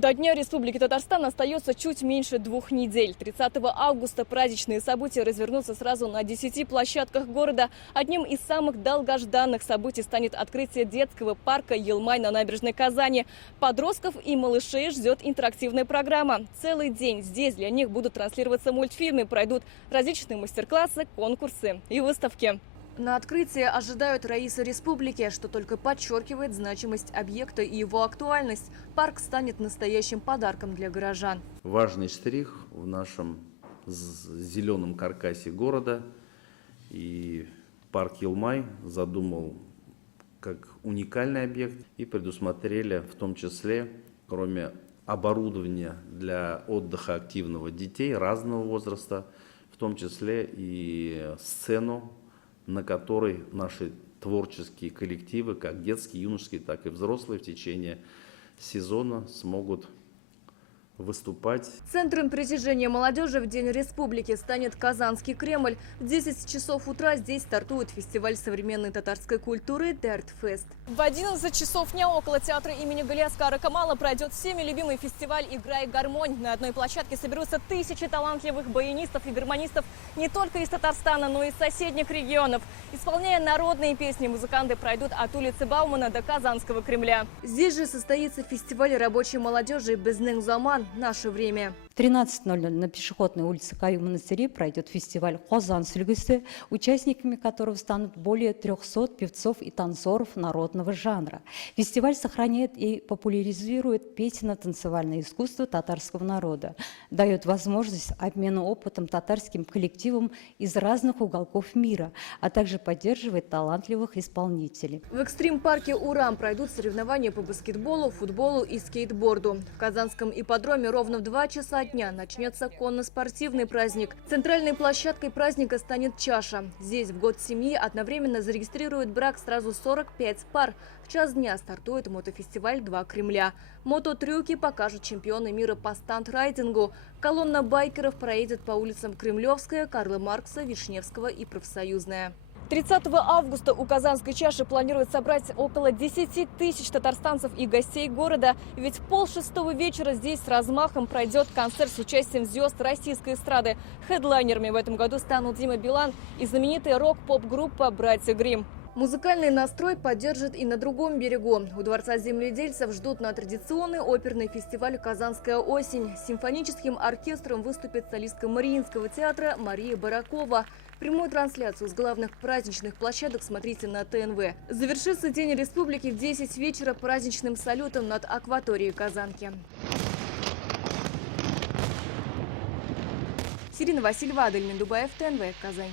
До Дня Республики Татарстан остается чуть меньше 2 недель. 30 августа праздничные события развернутся сразу на 10 площадках города. Одним из самых долгожданных событий станет открытие детского парка «Елмай» на набережной Казани. Подростков и малышей ждет интерактивная программа. Целый день здесь для них будут транслироваться мультфильмы, пройдут различные мастер-классы, конкурсы и выставки. На открытие ожидают Раиса Республики, что только подчеркивает значимость объекта и его актуальность. Парк станет настоящим подарком для горожан. Важный штрих в нашем зеленом каркасе города. И парк Елмай задумал как уникальный объект и предусмотрели в том числе, кроме оборудования для отдыха активного детей разного возраста, в том числе и сцену, на которой наши творческие коллективы, как детские, юношеские, так и взрослые, в течение сезона смогут выступать. Центром притяжения молодежи в День Республики станет Казанский Кремль. В 10 часов утра здесь стартует фестиваль современной татарской культуры «Дертфест». В 11 часов дня около театра имени Галиаскара Камала пройдет всеми любимый фестиваль «Играй гармонь». На одной площадке соберутся тысячи талантливых баянистов и гармонистов не только из Татарстана, но и из соседних регионов. Исполняя народные песни, музыканты пройдут от улицы Баумана до Казанского Кремля. Здесь же состоится фестиваль рабочей молодежи «Безнең заман» – наше время. В 13:00 на пешеходной улице Каюм-Монастыри пройдет фестиваль «Казан сүлгісі», участниками которого станут более 300 певцов и танцоров народного жанра. Фестиваль сохраняет и популяризирует песенно-танцевальное искусство татарского народа, дает возможность обмена опытом татарским коллективам из разных уголков мира, а также поддерживает талантливых исполнителей. В экстрим-парке «Урам» пройдут соревнования по баскетболу, футболу и скейтборду. В Казанском ипподроме ровно в 2 часа дня начнется конно-спортивный праздник. Центральной площадкой праздника станет чаша. Здесь в год семьи одновременно зарегистрируют брак сразу 45 пар. В час дня стартует мотофестиваль «Два Кремля». Мототрюки покажут чемпионы мира по стандрайдингу. Колонна байкеров проедет по улицам Кремлевская, Карла Маркса, Вишневского и Профсоюзная. 30 августа у Казанской чаши планируют собрать около 10 тысяч татарстанцев и гостей города. Ведь в 5:30 вечера здесь с размахом пройдет концерт с участием звезд российской эстрады. Хедлайнерами в этом году станут Дима Билан и знаменитая рок-поп-группа «Братья Гримм». Музыкальный настрой поддержит и на другом берегу. У Дворца земледельцев ждут на традиционный оперный фестиваль «Казанская осень». С симфоническим оркестром выступит солистка Мариинского театра Мария Баракова. Прямую трансляцию с главных праздничных площадок смотрите на ТНВ. Завершится День Республики в 10 вечера праздничным салютом над акваторией Казанки. Сирина Васильева, Адель Мендубаев, ТНВ, Казань.